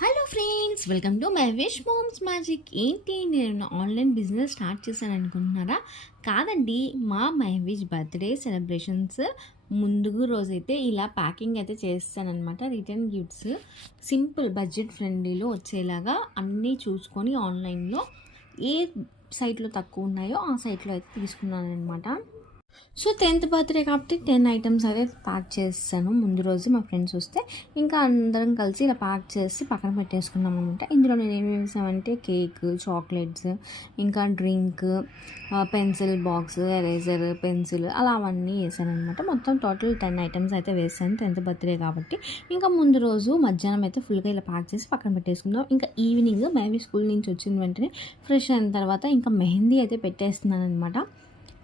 Hello friends, welcome to my wish moms magic. ఏంటి, నేను online business start చేశాను అనుకుంటున్నారా? కాదండి, మా మై విష్ బర్త్డే సెలబ్రేషన్స్ ముందుగు రోజైతే ఇలా ప్యాకింగ్ అయితే చేస్తానన్నమాట. రిటర్న్ గిఫ్ట్స్ సింపుల్ బడ్జెట్ ఫ్రెండ్లీలో వచ్చేలాగా అన్నీ చూసుకొని ఆన్లైన్లో ఏ సైట్లో తక్కువ ఉన్నాయో ఆ సైట్లో అయితే తీసుకున్నాను అనమాట. సో 10th బర్త్డే కాబట్టి 10 ఐటమ్స్ అయితే ప్యాక్ చేస్తాను. ముందు రోజు మా ఫ్రెండ్స్ వస్తే ఇంకా అందరం కలిసి ఇలా ప్యాక్ చేసి పక్కన పెట్టేసుకున్నాం అనమాట. ఇందులో నేను ఏమి వేసామంటే కేక్, చాక్లెట్స్, ఇంకా drink, pencil box, eraser, pencil అలా అవన్నీ వేసాను అనమాట. మొత్తం టోటల్ 10 ఐటమ్స్ అయితే వేసాను 10th బర్త్డే కాబట్టి. ఇంకా ముందు రోజు మధ్యాహ్నం అయితే ఫుల్గా ఇలా ప్యాక్ చేసి పక్కన పెట్టేసుకుందాం. ఇంకా ఈవినింగ్ మేబీ స్కూల్ నుంచి వచ్చిన వెంటనే ఫ్రెష్ అయిన తర్వాత ఇంకా మెహందీ అయితే పెట్టేస్తున్నాను అనమాట.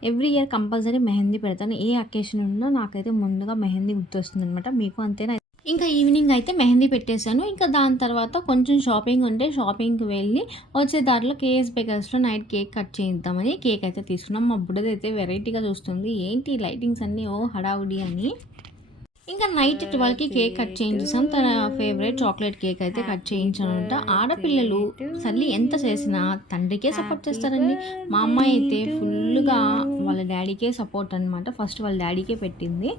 ఎవ్రీ ఇయర్ కంపల్సరీ మెహందీ పెడతాను. ఏ అకేషన్ ఉన్నా నాకైతే ముందుగా మెహందీ గుర్తొస్తుంది అనమాట. మీకు అంతేనా? ఇంకా ఈవినింగ్ అయితే మెహందీ పెట్టేశాను. ఇంకా దాని తర్వాత కొంచెం షాపింగ్ ఉంటే షాపింగ్కి వెళ్ళి వచ్చే దారిలో కేఎస్ బేకర్స్లో నైట్ కేక్ కట్ చేద్దామని కేక్ అయితే తీసుకున్నాం. మా బుడ్డదైతే వెరైటీగా చూస్తుంది, ఏంటి లైటింగ్స్ అన్నీ ఓ హడావుడి అని. ఇంకా నైట్ 12కి కేక్ కట్ చేయించాం. తన ఫేవరెట్ చాక్లెట్ కేక్ అయితే కట్ చేయించానంట. ఆడపిల్లలు తల్లి ఎంత చేసినా తండ్రికే సపోర్ట్ చేస్తారండి. మా అమ్మాయి అయితే ఫుల్గా వాళ్ళ డాడీకే సపోర్ట్ అనమాట. ఫస్ట్ వాళ్ళ డాడీకే పెట్టింది.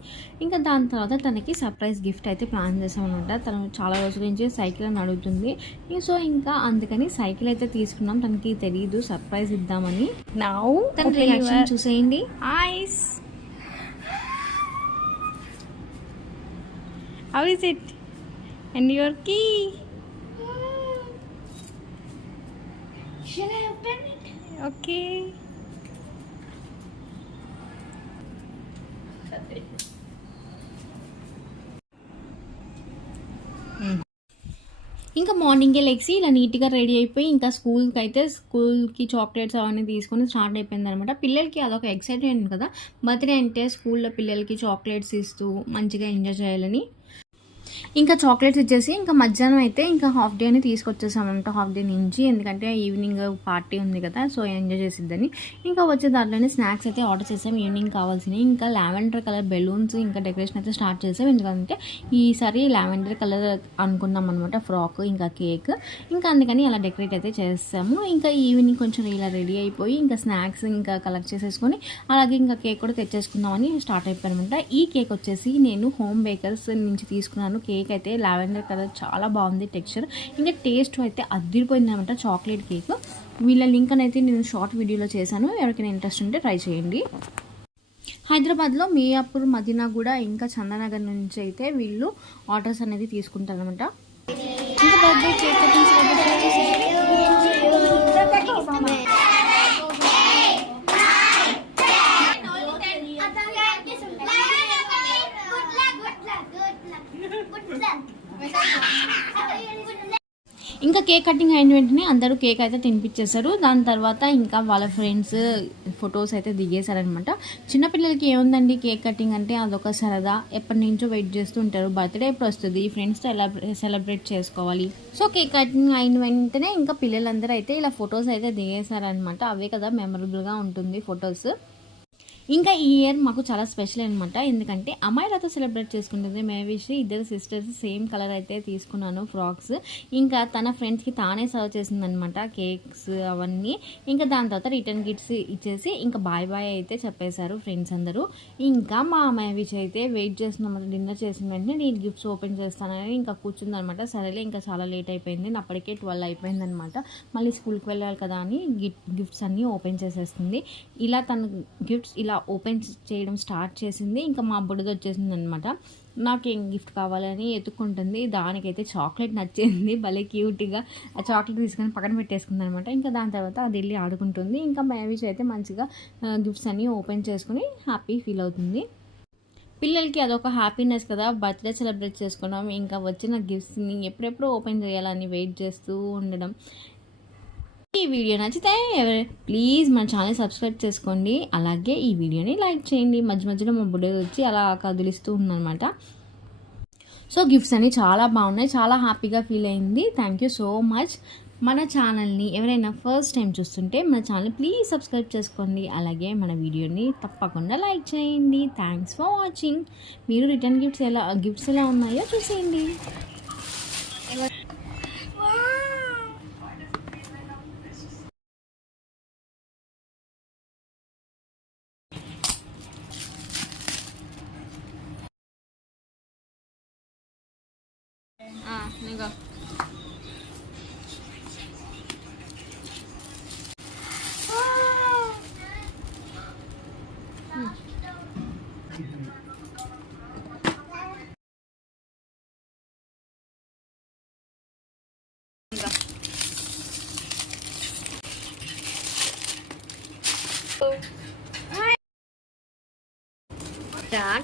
ఇంకా దాని తర్వాత తనకి సర్ప్రైజ్ గిఫ్ట్ అయితే ప్లాన్ చేసామన్నమాట. తను చాలా రోజుల నుంచి సైకిల్ అని అడుగుతుంది. సో ఇంకా అందుకని సైకిల్ అయితే తీసుకున్నాం. తనకి తెలియదు సర్ప్రైజ్ ఇద్దామని. తన రియాక్షన్ చూసేయండి. How is it? And your key? Shall I open it? Okay. ఇంకా మార్నింగే లెగ్సి ఇలా నీట్గా రెడీ అయిపోయి ఇంకా స్కూల్కి చాక్లెట్స్ అవన్నీ తీసుకొని స్టార్ట్ అయిపోయింది అనమాట. పిల్లలకి అదొక ఎక్సైట్మెంట్ కదా, బర్త్డే అంటే స్కూల్లో పిల్లలకి చాక్లెట్స్ ఇస్తూ మంచిగా ఎంజాయ్ చేయాలని. ఇంకా చాక్లెట్స్ ఇచ్చేసి ఇంకా మధ్యాహ్నం అయితే ఇంకా హాఫ్ డే అని తీసుకొచ్చేసామంట. హాఫ్ డే నుంచి, ఎందుకంటే ఈవినింగ్ పార్టీ ఉంది కదా, సో ఎంజాయ్ చేసిద్దని. ఇంకా వచ్చే దాంట్లోనే స్నాక్స్ అయితే ఆర్డర్ చేసాం ఈవినింగ్ కావాల్సినవి. ఇంకా లావెండర్ కలర్ బెలూన్స్ ఇంకా డెకరేషన్ అయితే స్టార్ట్ చేసాం. ఎందుకంటే ఈసారి లావెండర్ కలర్ అనుకున్నాం అనమాట, ఫ్రాక్ ఇంకా కేక్. ఇంకా అందుకని అలా డెకరేట్ అయితే చేస్తాము. ఇంకా ఈవినింగ్ కొంచెం ఇలా రెడీ అయిపోయి ఇంకా స్నాక్స్ ఇంకా కలెక్ట్ చేసేసుకొని అలాగే ఇంకా కేక్ కూడా తెచ్చేసుకుందామని స్టార్ట్ అయిపోయానమాట. ఈ కేక్ వచ్చేసి నేను హోమ్ బేకర్స్ నుంచి తీసుకున్నాను. కేక్ అయితే లావెండర్ కలర్ చాలా బాగుంది టెక్స్చర్, ఇంకా టేస్ట్ అయితే అదిరిపోయింది అనమాట. చాక్లెట్ కేక్ వీళ్ళ లింక్ అయితే నేను షార్ట్ వీడియోలో చేశాను, ఎవరికైనా ఇంట్రెస్ట్ ఉంటే ట్రై చేయండి. హైదరాబాద్లో మియాపూర్, మదీనా కూడా ఇంకా చందానగర్ నుంచి అయితే వీళ్ళు ఆర్డర్స్ అనేది తీసుకుంటారు అనమాట. ఇంకా బర్త్డే కేక్ ఇంకా కేక్ కటింగ్ అయిన వెంటనే అందరూ కేక్ అయితే తినిపించేశారు. దాని తర్వాత ఇంకా వాళ్ళ ఫ్రెండ్స్ ఫొటోస్ అయితే దిగేశారనమాట. చిన్నపిల్లలకి ఏముందండి, కేక్ కటింగ్ అంటే అదొక సరదా, ఎప్పటి నుంచో వెయిట్ చేస్తూ ఉంటారు. బర్త్డే ఎప్పుడు వస్తుంది, ఫ్రెండ్స్తో ఎలా సెలబ్రేట్ చేసుకోవాలి. సో కేక్ కటింగ్ అయిన వెంటనే ఇంకా పిల్లలందరూ అయితే ఇలా ఫొటోస్ అయితే దిగేశారనమాట. అవే కదా మెమరబుల్గా ఉంటుంది ఫొటోస్. ఇంకా ఈ ఇయర్ మాకు చాలా స్పెషల్ అనమాట, ఎందుకంటే అమ్మాయిలతో సెలబ్రేట్ చేసుకుంటుంది మేవిష్. ఇద్దరు సిస్టర్స్ సేమ్ కలర్ అయితే తీసుకున్నాను ఫ్రాక్స్. ఇంకా తన ఫ్రెండ్స్కి తానే సర్వ్ చేసిందనమాట కేక్స్ అవన్నీ. ఇంకా దాని తర్వాత రిటర్న్ గిఫ్ట్స్ ఇచ్చేసి ఇంకా బాయ్ బాయ్ అయితే చెప్పేశారు ఫ్రెండ్స్ అందరూ. ఇంకా మా మేవిష్ అయితే వెయిట్ చేస్తున్నామన్నమాట. డిన్నర్ చేసిన వెంటనే నేను గిఫ్ట్స్ ఓపెన్ చేస్తానని ఇంకా కూర్చుందనమాట. సరేలే ఇంకా చాలా లేట్ అయిపోయింది, అప్పటికే 12 అయిపోయింది అనమాట. మళ్ళీ స్కూల్కి వెళ్ళాలి కదా అని గిఫ్ట్స్ అన్నీ ఓపెన్ చేసేస్తుంది. ఇలా తన గిఫ్ట్స్ ఇలా ఓపెన్ చేయడం స్టార్ట్ చేసింది. ఇంకా మా బుడ్డది వచ్చేసింది అనమాట. నాకేం గిఫ్ట్ కావాలని ఎత్తుక్కుంటుంది. దానికైతే చాక్లెట్ నచ్చింది, భలే క్యూట్గా ఆ చాక్లెట్ తీసుకొని పక్కన పెట్టేసుకుంది అనమాట. ఇంకా దాని తర్వాత అది వెళ్ళి ఆడుకుంటుంది. ఇంకా మేవిష్ అయితే మంచిగా గిఫ్ట్స్ అన్నీ ఓపెన్ చేసుకుని హ్యాపీ ఫీల్ అవుతుంది. పిల్లలకి అదొక హ్యాపీనెస్ కదా, బర్త్డే సెలబ్రేట్ చేసుకున్నాం. ఇంకా వచ్చిన గిఫ్ట్స్ని ఎప్పుడెప్పుడు ఓపెన్ చేయాలని వెయిట్ చేస్తూ ఉండడం. ఈ వీడియో నచ్చితే ప్లీజ్ మన ఛానల్ సబ్స్క్రైబ్ చేసుకోండి. అలాగే ఈ వీడియోని లైక్ చేయండి. మధ్య మధ్యలో మా బుడ్డ వచ్చి అలా కదిలిస్తూ ఉందన్నమాట. సో గిఫ్ట్స్ అన్ని చాలా బాగున్నాయి, చాలా హ్యాపీగా ఫీల్ అయింది. Thank you so much. మన ఛానల్ని ఎవరైనా ఫస్ట్ టైం చూస్తుంటే మన ఛానల్ ప్లీజ్ సబ్స్క్రైబ్ చేసుకోండి. అలాగే మన వీడియోని తప్పకుండా లైక్ చేయండి. Thanks for watching. మీరు రిటర్న్ గిఫ్ట్స్ ఎలా ఉన్నాయో చూసేయండి. ఇంకా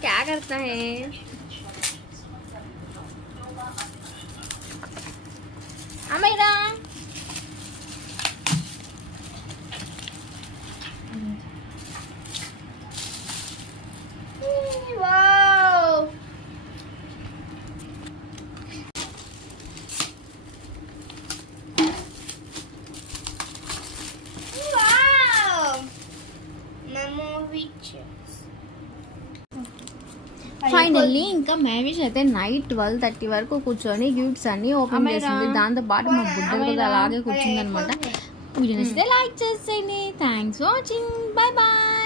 क्या करता है अमेरा वाओ ఫైనల్లీ ఇంకా మేవిష్ అయితే నైట్ 12:30 వరకు కూర్చొని గిఫ్ట్స్ అన్ని ఓపెన్ చేసింది. దాంతో పాటు మా బుడ్డ కూడా అలాగే కూర్చుంది అనమాట. వీడియో నచ్చితే లైక్ చేసేయండి. Thanks watching. Bye bye.